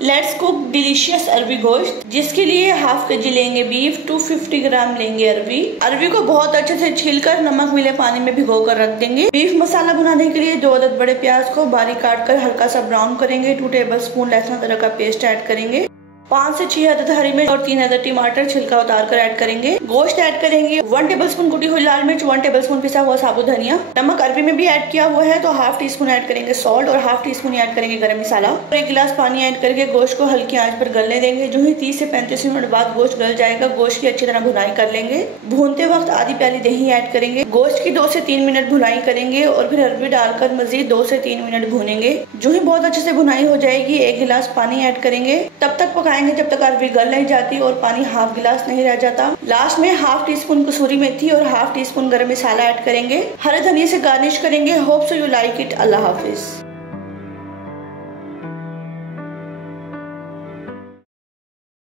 Let's cook delicious अरबी गोश्त, जिसके लिए हाफ केजी लेंगे बीफ, 250 ग्राम लेंगे अरबी। अरबी को बहुत अच्छे से छीलकर नमक मिले पानी में भिगो कर रख देंगे। बीफ मसाला बनाने के लिए 2 अदद बड़े प्याज को बारीक काट कर हल्का सा ब्राउन करेंगे। 2 टेबलस्पून लहसुन अदरक का पेस्ट ऐड करेंगे। 5 से 6 अदद हरी मिर्च और 3 अदद टमाटर छिलका उतार कर ऐड करेंगे। गोश्त ऐड करेंगे। 1 टेबलस्पून कुटी हुई लाल मिर्च, 1 टेबलस्पून पिसा हुआ साबुत धनिया। नमक अरबी में भी ऐड किया हुआ है तो हाफ टी स्पून ऐड करेंगे सॉल्ट और हाफ टी स्पून ऐड करेंगे गरम मसाला। और 1 गिलास पानी ऐड करके गोश्त को हल्की आंच पर गलने देंगे। जो ही 30 से 35 मिनट बाद गोश्त गल जाएगा, गोश्त की अच्छी तरह भुनाई कर लेंगे। भूनते वक्त आधी प्याली दही ऐड करेंगे। गोश्त की 2 से 3 मिनट भुनाई करेंगे और फिर अरबी डालकर मजीद 2 से 3 मिनट भूनेंगे। जो ही बहुत अच्छे से भुनाई हो जाएगी, 1 गिलास पानी ऐड करेंगे। तब तक पकाएंगे जब तक अरबी गल नहीं जाती और पानी हाफ गिलास नहीं रह जाता। लास्ट में हाफ टी स्पून कसूरी मेथी और हाफ टी स्पून गरम मसाला ऐड करेंगे। हरे धनिया से गार्निश करेंगे। Hope so you like it. Allah Hafiz.